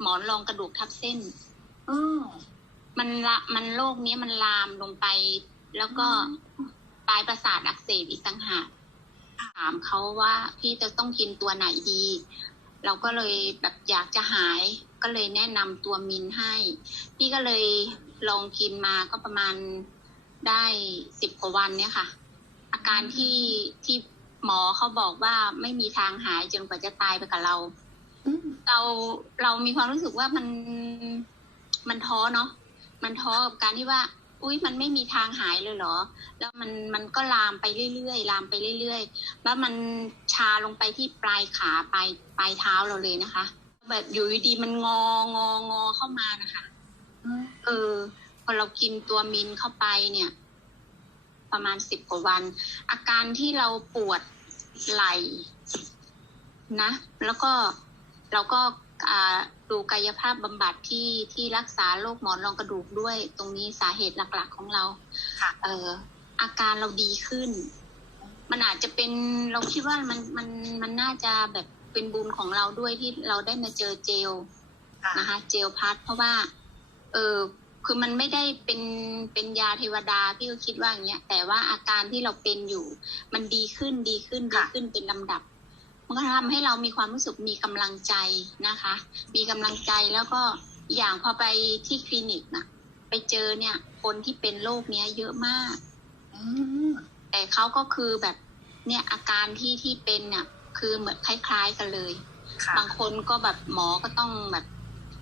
หมอนรองกระดูกทับเส้นอืมมันละมันโรคนี้มันลามลงไป แล้วก็ปลายประสาทอักเสบอีกต่างหากถามเขาว่าพี่จะต้องกินตัวไหนดี เราก็เลยแบบอยากจะหายก็เลยแนะนำตัวมินให้ พี่ก็เลยลองกินมาก็ประมาณได้สิบกว่าวันเนี่ยค่ะ อาการที่ที่หมอเขาบอกว่าไม่มีทางหายจนกว่าจะตายไปกับเราอืม เราเรามีความรู้สึกว่ามันมันท้อเนาะมันท้อกับการที่ว่า อุ้ยมันไม่มีทางหายเลยเหรอ แล้วมันมันก็ลามไปเรื่อยๆลามไปเรื่อยๆแล้วมันชาลงไปที่ปลายขาปลายปลายเท้าเราเลยนะคะ แบบอยู่ดีๆมันงององอเข้ามานะคะอืมเออพอเรากินตัวมินเข้าไปเนี่ย ประมาณสิบกว่าวัน อาการที่เราปวดไหล่นะ แล้วก็ เราก็อ่าดูกายภาพบำบัดที่ที่รักษาโรคหมอนรองกระดูกด้วย ตรงนี้สาเหตุหลักๆของเราค่ะเอออาการเราดีขึ้น มันอาจจะเป็นเราคิดว่ามันมันมันน่าจะแบบเป็นบุญของเราด้วยที่เราได้มาเจอเจลค่ะนะคะเจลพัดเพราะว่า เออคือมันไม่ได้เป็นเป็นยาเทวดาพี่ก็คิดว่าอย่างเงี้ยแต่ว่าอาการที่เราเป็นอยู่ มันดีขึ้นดีขึ้นดีขึ้นเป็นลำดับ มันก็ทำให้เรามีความรู้สึกมีกำลังใจนะคะ มีกำลังใจแล้วก็อีกอย่างพอไปที่คลินิกนะไปเจอเนี่ย คนที่เป็นโรคเนี้ยเยอะมากอืมแต่เขาก็คือแบบเนี่ยอาการที่ที่เป็นเนี่ยคือเหมือนคล้าย ๆกันเลยค่ะบางคนก็แบบหมอก็ต้องแบบ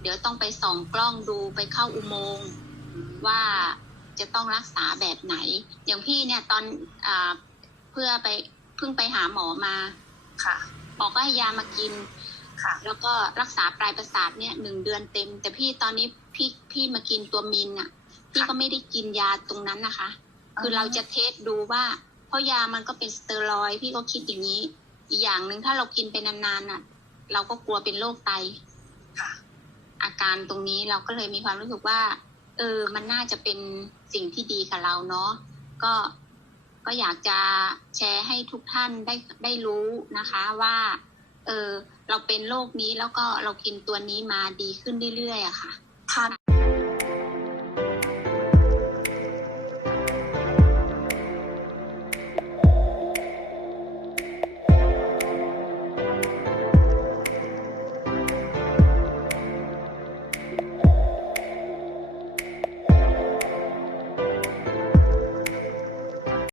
เดี๋ยวต้องไปส่องกล้องดูไปเข้าอุโมงค์ว่าจะต้องรักษาแบบไหน อย่างพี่เนี่ยตอนอาเพื่อไปเพิ่งไปหาหมอมา ค่ะหมอก็ให้ยามากินค่ะ แล้วก็รักษาปลายประสาทเนี่ยหนึ่งเดือนเต็ม แต่พี่ตอนนี้พี่พี่มากินตัวมินอะพี่ก็ไม่ได้กินยาตรงนั้นนะคะ คือเราจะเทสดูว่า เพราะยามันก็เป็นสเตียรอยด์พี่ก็คิดอย่างนี้ อีกอย่างหนึ่งถ้าเรากินไปนานๆน่ะ เราก็กลัวเป็นโรคไตค่ะอาการตรงนี้เราก็เลยมีความรู้สึกว่า เออ มันน่าจะเป็นสิ่งที่ดีกับเราเนาะก็ ก็อยากจะแชร์ให้ทุกท่านได้ได้รู้นะคะว่าเออเราเป็นโรคนี้แล้วก็เรากินตัวนี้มาดีขึ้นเรื่อยๆอะค่ะ